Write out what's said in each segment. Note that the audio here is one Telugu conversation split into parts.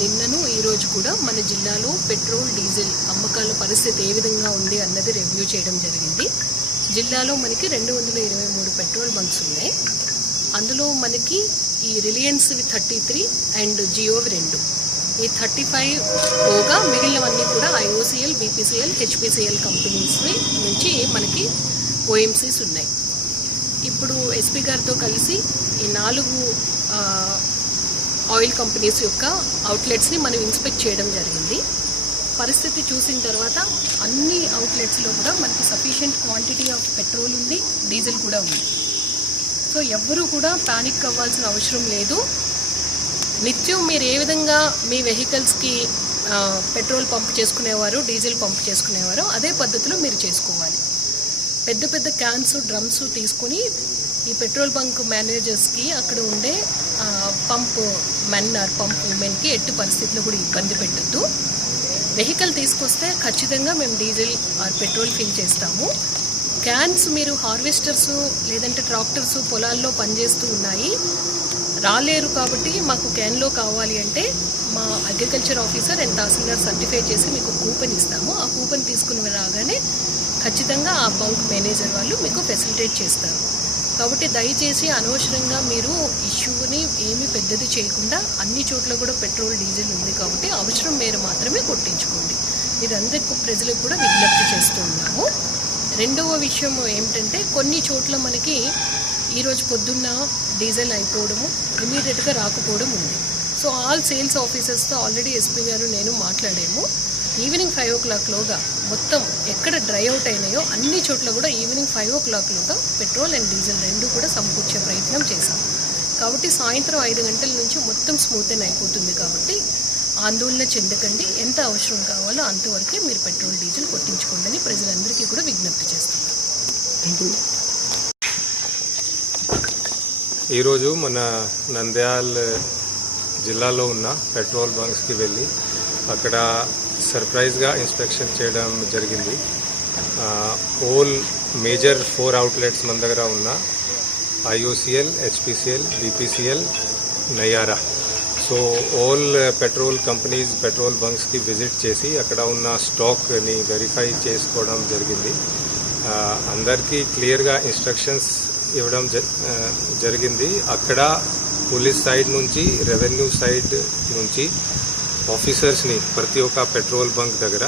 నిన్నను ఈరోజు కూడా మన జిల్లాలో పెట్రోల్ డీజిల్ అమ్మకాల పరిస్థితి ఏ విధంగా ఉంది అన్నది రివ్యూ చేయడం జరిగింది. జిల్లాలో మనకి 223 పెట్రోల్ బంక్స్ ఉన్నాయి. అందులో మనకి ఈ రిలయన్స్వి 33 అండ్ జియోవి 2, ఈ 35 పోగా మిగిలినవన్నీ కూడా IOCL, BPCL, HPCL కంపెనీస్ నుంచి మనకి OMCs ఉన్నాయి. ఇప్పుడు ఎస్పీ గారితో కలిసి ఈ 4 ఆయిల్ కంపెనీస్ యొక్క అవుట్లెట్స్ని మనం ఇన్స్పెక్ట్ చేయడం జరిగింది. పరిస్థితి చూసిన తర్వాత అన్ని అవుట్లెట్స్లో కూడా మనకి సఫిషియెంట్ క్వాంటిటీ ఆఫ్ పెట్రోల్ ఉంది, డీజిల్ కూడా ఉంది. సో ఎవ్వరూ కూడా పానిక్ అవ్వాల్సిన అవసరం లేదు. నిత్యం మీరు ఏ విధంగా మీ వెహికల్స్కి పెట్రోల్ పంప్ చేసుకునేవారు, డీజిల్ పంప్ చేసుకునేవారో అదే పద్ధతిలో మీరు చేసుకోవాలి. పెద్ద పెద్ద క్యాన్స్, డ్రమ్స్ తీసుకొని ఈ పెట్రోల్ బంక్ మేనేజర్స్కి అక్కడ ఉండే పంప్ మెన్ ఆర్ పంప్ ఉమెన్కి ఎట్టి పరిస్థితుల్లో కూడా ఇబ్బంది పెట్టద్దు. వెహికల్ తీసుకొస్తే ఖచ్చితంగా మేము డీజిల్ ఆర్ పెట్రోల్ ఫిల్ చేస్తాము. క్యాన్స్ మీరు హార్వెస్టర్స్ లేదంటే ట్రాక్టర్స్ పొలాల్లో పనిచేస్తూ ఉన్నాయి, రాలేరు కాబట్టి మాకు క్యాన్లో కావాలి అంటే మా agriculture officer and tahsildar certify చేసి మీకు కూపన్ ఇస్తాము. ఆ కూపన్ తీసుకుని రాగానే ఖచ్చితంగా ఆ బంక్ మేనేజర్ వాళ్ళు మీకు ఫెసిలిటేట్ చేస్తారు. కాబట్టి దయచేసి అనవసరంగా మీరు ఇష్యూని ఏమీ పెద్దది చేయకుండా అన్ని చోట్ల కూడా పెట్రోల్ డీజిల్ ఉంది కాబట్టి అవసరం మేర మాత్రమే కొట్టించుకోండి. ఇదందరికీ ప్రజలకు కూడా విజ్ఞప్తి చేస్తూ ఉన్నాము. రెండవ విషయం ఏమిటంటే కొన్ని చోట్ల మనకి ఈరోజు పొద్దున్న డీజిల్ అయిపోవడము, ఇమీడియట్గా రాకపోవడం ఉంది. సో ఆల్ సేల్స్ ఆఫీసర్స్తో ఆల్రెడీ ఎస్పీ గారు నేను మాట్లాడాము. ఈవినింగ్ 5 o'clockలోగా మొత్తం ఎక్కడ డ్రై అవుట్ అయినాయో అన్ని చోట్ల కూడా ఈవినింగ్ 5 o'clockలోగా పెట్రోల్ అండ్ డీజిల్ 2 కూడా సమకూర్చే ప్రయత్నం చేశాం. కాబట్టి సాయంత్రం 5 గంటల నుంచి మొత్తం స్మూత్ అయిపోతుంది. కాబట్టి ఆందోళన చెందకండి. ఎంత అవసరం కావాలో అంతవరకే మీరు పెట్రోల్ డీజిల్ కొట్టించుకోండి అని ప్రజలందరికీ కూడా విజ్ఞప్తి చేస్తున్నాం. ఈరోజు మన నంద్యాల జిల్లాలో ఉన్న పెట్రోల్ బంక్స్కి వెళ్ళి అక్కడ సర్ప్రైజ్గా ఇన్స్పెక్షన్ చేయడం జరిగింది. ఓల్ మేజర్ 4 అవుట్లెట్స్ మన దగ్గర ఉన్న IOCL, HPCL, BPCL, Nayara. So all petrol companies petrol బంక్స్కి విజిట్ చేసి అక్కడ ఉన్న స్టాక్ని వెరిఫై చేసుకోవడం జరిగింది. అందరికీ క్లియర్గా ఇన్స్ట్రక్షన్స్ ఇవ్వడం జరిగింది. అక్కడ పోలీస్ సైడ్ నుంచి, రెవెన్యూ సైడ్ నుంచి ఆఫీసర్స్ని ప్రతి ఒక్క పెట్రోల్ బంక్ దగ్గర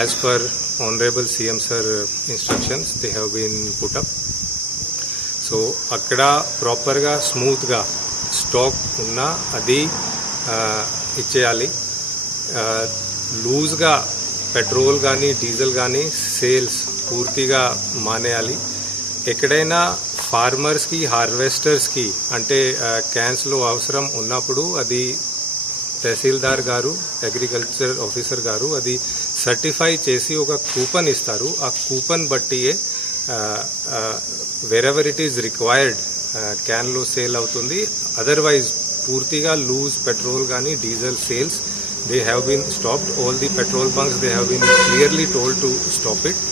as per honourable CM sir instructions they have been put up. So అక్కడ ప్రాపర్గా స్మూత్గా స్టాక్ ఉన్నా అది ఇచ్చేయాలి. లూజ్గా పెట్రోల్ కానీ డీజిల్ కానీ సేల్స్ పూర్తిగా మానేయాలి. ఎక్కడైనా ఫార్మర్స్కి, హార్వెస్టర్స్కి అంటే క్యాన్స్లో అవసరం ఉన్నప్పుడు అది తహసీల్దార్ గారు, అగ్రికల్చర్ ఆఫీసర్ గారు అది సర్టిఫై చేసి ఒక కూపన్ ఇస్తారు. ఆ కూపన్ బట్టియే వెరెవర్ ఇట్ ఈజ్ రిక్వైర్డ్ క్యాన్లో సేల్ అవుతుంది. అదర్వైజ్ పూర్తిగా లూజ్ పెట్రోల్ కానీ diesel sales they have been stopped. All the petrol bunks they have been clearly told to stop it.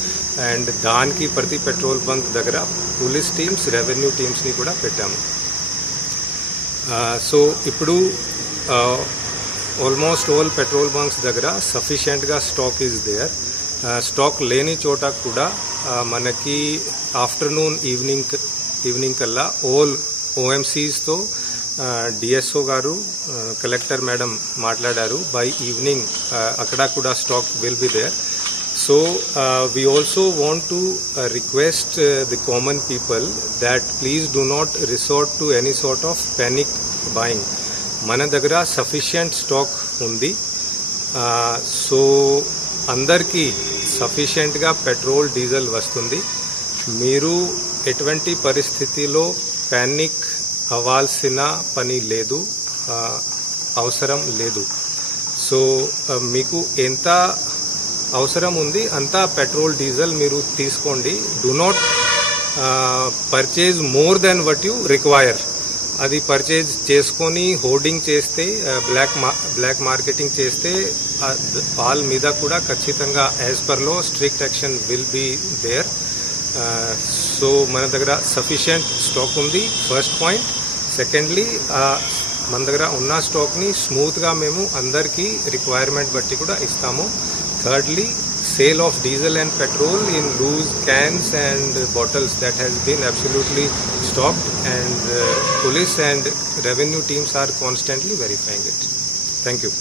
And దానికి ప్రతి పెట్రోల్ బంక్ దగ్గర పోలీస్ టీమ్స్, రెవెన్యూ టీమ్స్ని కూడా పెట్టాము. సో ఇప్పుడు ఆల్మోస్ట్ ఆల్ పెట్రోల్ బంక్స్ దగ్గర సఫిషియెంట్గా స్టాక్ ఈజ్ దేర్. స్టాక్ లేని చోట కూడా మనకి ఆఫ్టర్నూన్, ఈవినింగ్ కల్లా ఆల్ OMCస్తో DSO గారు, కలెక్టర్ మేడం మాట్లాడారు. బై ఈవినింగ్ అక్కడ కూడా stock will be there. So we also want to request the common people that please do not resort to any sort of panic buying. మన దగ్గర సఫిషియెంట్ స్టాక్ ఉంది. సో అందరికీ సఫిషియెంట్గా పెట్రోల్, డీజిల్ వస్తుంది. మీరు ఎటువంటి పరిస్థితిలో ప్యానిక్ అవ్వాల్సిన పని లేదు, అవసరం లేదు. సో మీకు ఎంత అవసరం ఉంది అంతా పెట్రోల్, డీజిల్ మీరు తీసుకోండి. Do not purchase more than what you require. అది పర్చేజ్ చేసుకొని హోర్డింగ్ చేస్తే, బ్లాక్ మార్కెటింగ్ చేస్తే వాళ్ళ మీద కూడా ఖచ్చితంగా as per law strict action will be there. So మన దగ్గర సఫిషియెంట్ స్టాక్ ఉంది, ఫస్ట్ పాయింట్. సెకండ్లీ మన దగ్గర ఉన్న స్టాక్ని స్మూత్గా మేము అందరికీ రిక్వైర్మెంట్ బట్టి కూడా ఇస్తాము. Thirdly, sale of diesel and petrol in loose cans and bottles, that has been absolutely stopped, and police and revenue teams are constantly verifying it. Thank you.